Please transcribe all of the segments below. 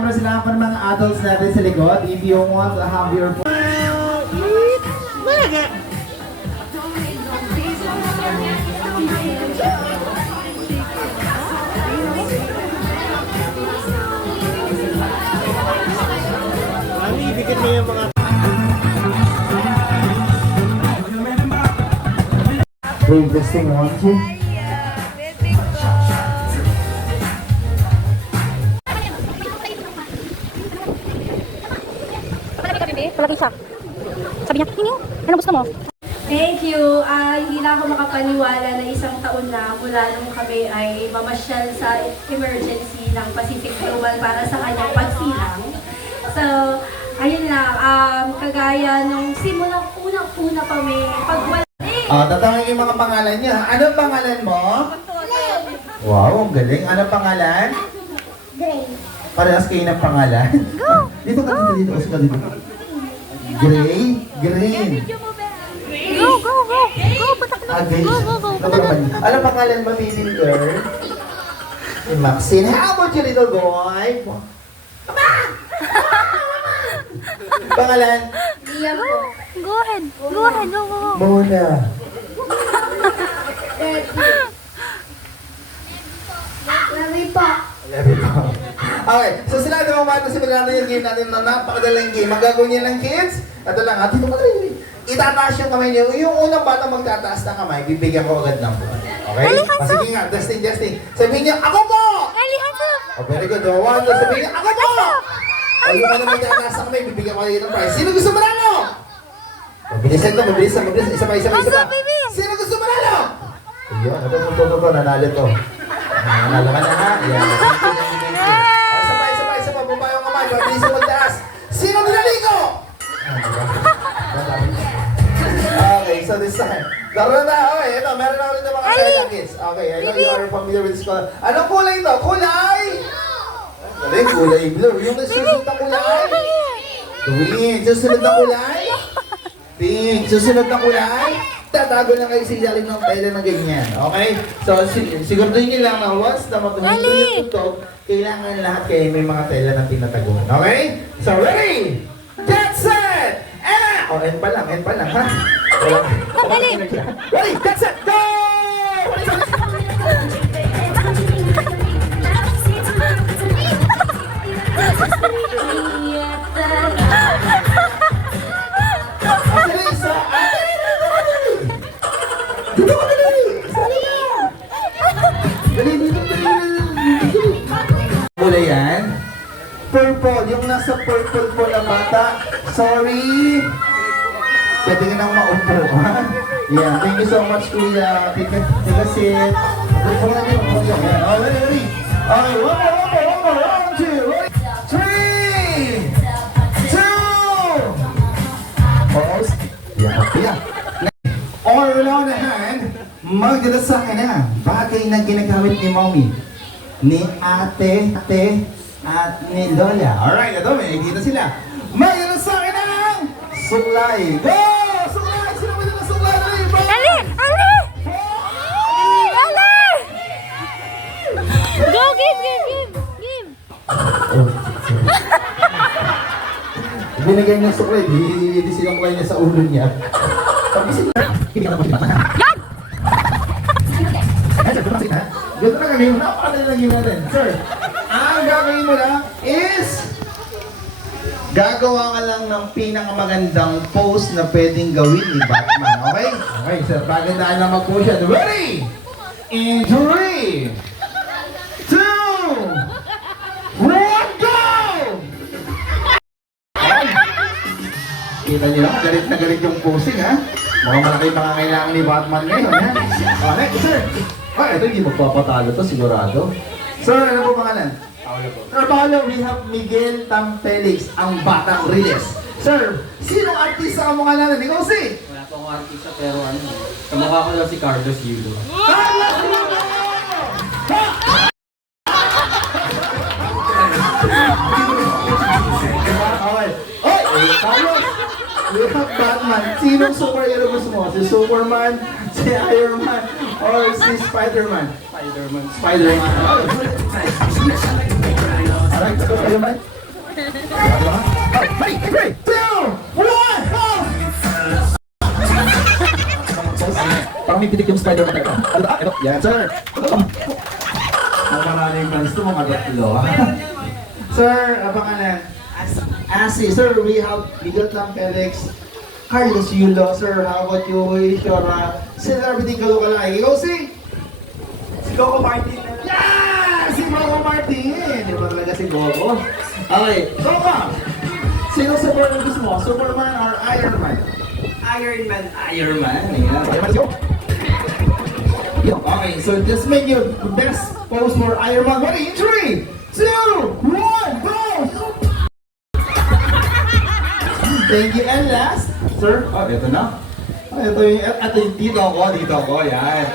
Siyempre sila pa ng mga adults natin sa likod. If you want to have your... Ano, ibigit mo yung mga... Wait, testing 1, 2. Palagi siya. Sabi niya, Nino, ano gusto mo? Thank you. Hindi na ako makapaniwala na isang taon na mula nung kami ay mamasyal sa emergency ng Pacific Global para sa kanyang pagsilang. So, ayun lang. Kagaya nung simulang unang-una kami, pag wala... Tatangin yung mga pangalan niya. Anong pangalan mo? Wow, ang galing. Anong pangalan? Gray. Parehas kayo ng pangalan. Dito ka, dito. Dito ka, dito. Gray? Green. Go, go, go! Go, patak na! Okay. Go, go, go! Patak na! Anong pangalan mo, baby girl? Si Maxine. How about you, little boy? Pangalan? Iyan po. Go ahead! Go ahead! Go, go, go! Mona. Lari po. Love it. Okay, so sila naman mga simulan na yung game natin na napakadalang game. Ang gagawin niya ng kids, ito lang, ito madali. Itataas yung kamay niyo. Yung unang bata magtataas ng kamay, bibigyan ko agad ng buwan. Okay? Sige nga, testing. Sabihin niyo, ako po! Eli, hands up! Oh, very good. Oh, one, two, sabihin niyo, ako po! O yung ano magtataas ng kamay, bibigyan ko agad ng prize. Sino gusto manalo? Mabilisan to, mabilisan. Isa pa. Hands up, baby! Sino gusto manalo? Ayun, ito, nanalo to. Nanalo ka na ha? Yan. Isa pa, bumaba yung kamay, mabilisan magtaas. Sino nilaligo? Okay, so this time. Laro na, okay, ito, meron ako rin ng mga kaya kids. Okay, I know you are familiar with this color. Anong kulay ito? Kulay? Galing, kulay blue. Yung susunod na kulay? Green. Susunod na kulay? Pink. Susunod na kulay? Tatago lang kayo sa ilalim ng tela na ganyan. Okay? So, siguraduhin nyo lang na once na matuminto yung tutok, kailangan lahat kayo may mga tela na tinataguan. Okay? So, ready? Get set! And oh, end pa lang, ha? Ready? Get set! Go! Kulay yan? Purple. Yung nasa purple po na bata. Sorry. Pwede ka nang maupo, ha? Yeah, thank you so much, Kuya. Take a seat. Ready? Okay, one more. 1, 2, 3, 2. Pause. Yeah. All on the hand, magdadasa ka na. Bagay na ginagamit ni Mommy, ni ate, at ni Lola. Alright, ito, may kita sila. Magdadasa ka na suklay. Go! Suklay! Sino ba na suklay? Ali! Go, give! Binigay niya suklay, di sinuklay niya sa ulo niya. Sabi sila, hindi ka na pagkita. Yan! Ganito na kami, napakadali lang yun natin. Sir, ang gagawin mo lang is gagawa ka lang ng pinakamagandang pose na pwedeng gawin ni Batman. Okay? Okay, sir, bagay na lang mag-pose yan. Ready? In 3, 2, 1, go! Kita niyo lang, galit na galit yung posing, ha? Mukhang malaki mga kailangan ni Batman ngayon, ha? Okay, sir. Ito hindi magpapatalo to, sigurado. Sir, ano po pangalan? Paolo po. Sir Paolo, we have Miguel Tamfelix, ang batang Riles. Sir, sinong artista ka mukha natin? Ikaw si? Wala po akong artista pero ano, kamukha ko daw si Carlos Yulo. Carlos Yulo! Okay. Oy, Carlos! We have Batman. Sinong superhero gusto mo? Si Superman, si Iron Man, or si Spider-Man? Spider-Man. Spider-Man. Alright, let's go. Iron Man. Alright, ready, 3, 2, 1, go! Parang may pitik yung Spider-Man tayo. Ano? Yan, sir. Ang maraming fans to, mga tatlo. Sir, pangalan? Asi. Sir, we have Miguel Tam Felix, Carlos Yulo. Sir, how about you? Is your celebrity kalukalay? Ikaw si Coco Martin. Yeah! Si Coco Martin. Di ba talaga si Coco? Okay, Coco. Sino Superman gusto mo? Superman or Iron Man? Iron Man. Ayan, let's go. Okay, so just make your best pose for Iron Man. Ready? 3, 2, 1, go! Thank you. And last, sir. Oh, ito na. Ito yung dito ako. Yan.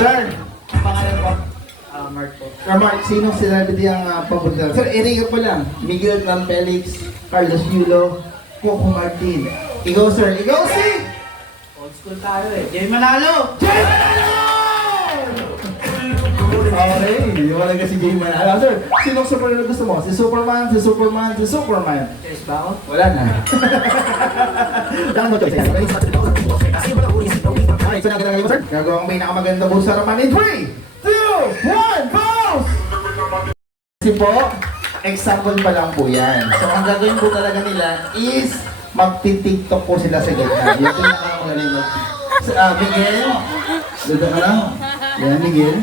Sir, pangalan ko? Mark po. Mark, sinong celebrity ang papunta? Sir, i-rate ko lang. Miguel Tam Felix, Carlos Yulo, Coco Martin. Ikaw, sir. Ikaw si... Old school tayo eh. Jay Manalo! Jay Manalo! Okay, hindi mo talaga si Jay Manalo. Sir, sinong Superman gusto mo? Si Superman. Yes ba ako? Wala na. Lang mo choice. Okay, so nagagawin mo, sir? Gagawa ang pinakamaganda mo sa Raman in 3, 2, 1, go! Kasi po, example pa lang po yan. So ang gagawin po talaga nila is magti-tiktok po sila sa gitna. Yung pinakamagaling mag... Miguel, dito ka lang. Yan, Miguel.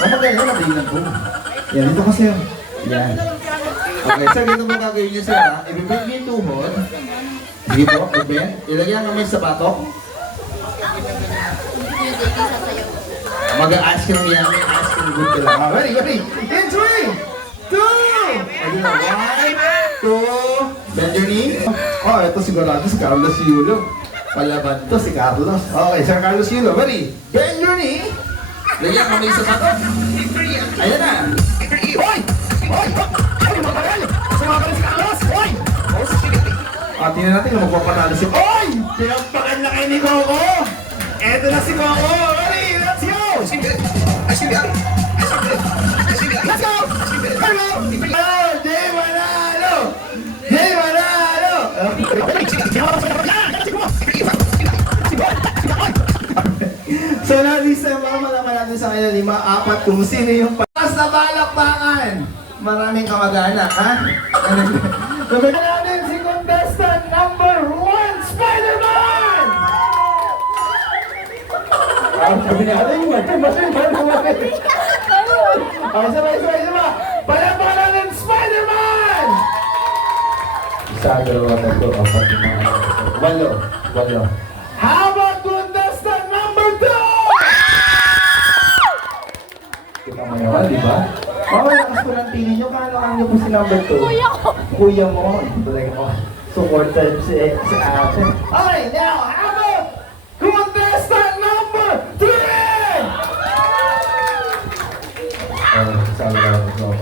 Magaling na tingnan po. Yan, dito kasi yun. Yan. Okay, sir, dito mo gagawin niyo, sir, ha? Ibibig niyo yung tuhod. Sige po, ibig. Ilagay ang kamay sa batok. Mag-a-ice cream yan. Ice cream good ka lang. Ready? In 3, 2, ayun na. 1, 2, bend your knee. Oh, ito sigurado si Carlos Yulo. Palaban to si Carlos. Okay, Sir Carlos Yulo. Ready? Bend your knee. Lagyan kami sa batok. Ayan na. Hoy! Ay, matagal! Sumakagal si Carlos! Hoy! Tingnan natin kung magpapanalo si... Hoy! Pinagpakan na kayo ni Coco! Eto na si Coco! Ready? Let's go! Let's go! Hello! Jay Manalo! Jay Manalo! So na-lista yung mga malaman natin sa kanya 5, 4 kung sino yung patas na balakbakan. Maraming kamag-anak, ha? Nabigyan natin si contestant number 1, Spider-Man! Sabi natin yung Spider-Man. Sabay. Palakbakan natin, Spider-Man! 1, 2, 3, 4, 5, 6, 7, 8. How about contestant number 2? Kita mo naman, di ba? Lakas ko ng pili nyo. Kala nyo po si number 2? Kuya mo. Talaga mo. Supporter si ate. Okay, now, how about contestant number 3? Sabi lang ako na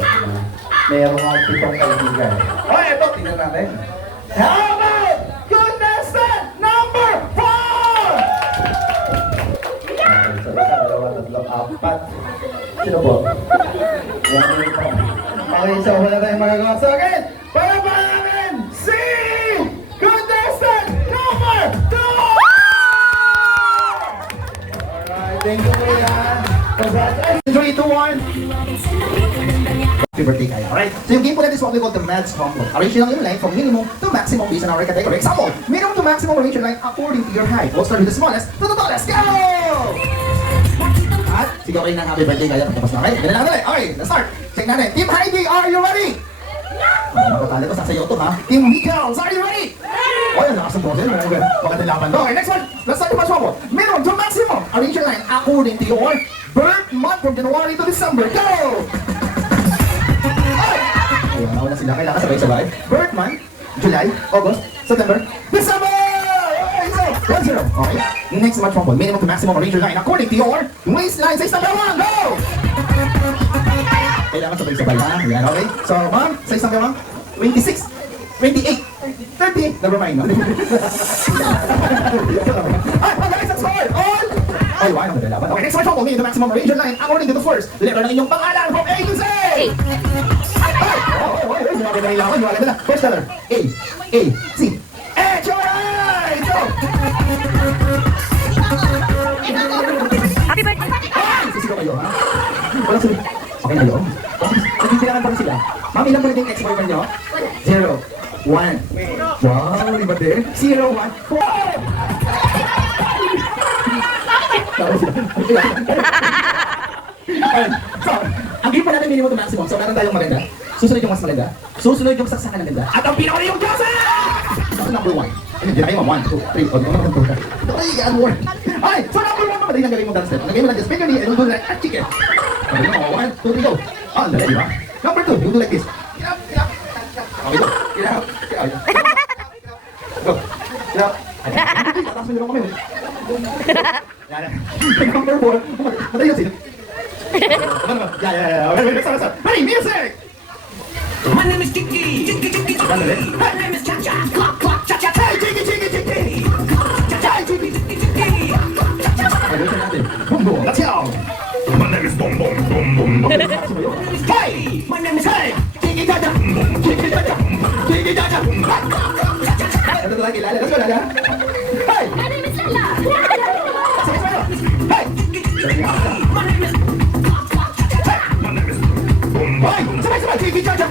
mayroong mga pitong kaibigan. Okay, ito, tingnan natin. How about contestant number 4? 4. Sino po? Okay, so wala tayong magagawa. So again, para namin si contestant number 2! Alright, thank you kuya. Congratulations. 3, 2, 1. Happy birthday kayo. Alright, so yung game po natin is what we call the Mads Combo. Arrange lang yung line from minimum to maximum based on our category. Example, minimum to maximum arrange your line according to your height. We'll start with the smallest to the tallest. Go! At sigaw kayo ng happy birthday kaya pagkapos na kayo. Ganun lang natin. Okay, let's start. Check natin. Team Heidi, are you ready? Nakatali ko, sasayaw ito ha. Team Miguel, are you ready? Oh, yan, lakas ng boses. Magandang laban to. Okay, next one. Let's start the first one. Minimum to maximum. Arrange your line according to your birth month from January to December. Go! Ayan, ako na sila. Kailangan sabay-sabay. Birth month, July, August, September, December! Okay, so, 1-0. Okay. Next match rumble. Minimum to maximum arrange your line according to your waistline. Size number 1, go! Kailangan sabay-sabay ha. Ayan, okay. So, ma'am, size number 1, 26, 28, 30, never mind. No? Ay, magaling sa score! All! Ay, why? Ang nalalaban. Okay, next match rumble. Minimum to maximum arrange your line according to the first letter ng inyong pangalan from A to Z! Ay! Okay, nailangan. Wala na. First letter. A. A. C. H. Alright! So, Happy birthday! sisigaw kayo, ha? Walang sunod. Okay na yun. Nagtitirakan pa rin sila. Ma'am, ilan po na yung ex-boyfriend nyo? 0, 1. Wow, iba din. 0, 1, 4! Tawa sila. Ayun. So, ang game po natin minimum to maximum. So, meron tayong maganda. Susunod yung mas maganda. Susunod yung saksakan ng ganda. At ang pinaka yung Diyosa! So, number 1. Ayun, di na kayo 1, 2, 3. O, number 2. Ito kayo, yan more. Okay, so number 1 naman. Dahil nagaling mo dance step. Nagaling mo lang just spin your knee and we'll do like a chicken. Okay, mo, 1, 2, 3, go. Ah, ang dali, di ba? Number 2, we'll do like this. Get up, get up. Okay, go. Get out. Get out. Go. Get out. Tatas mo nyo lang kami. Yan, yan. Number 4. Madali yung sino. Yeah. Wait, stop. Hey, music! My name is Kiki. My name is Cha Cha. Clock, clock, cha cha. Hey, Jiggy! Cha cha, Jiggy. Ayun natin. Boom, boom. Let's go! My name is Boom Boom Boom Boom. Hey! My name is Hey! Jiggy, Jaja! Jiggy, Jaja! Ito lagi, Lala. Let's go, Lala. Hey! My name is Lala. Sige, hey! My name is Hey! Sabay! Jiggy, Jaja!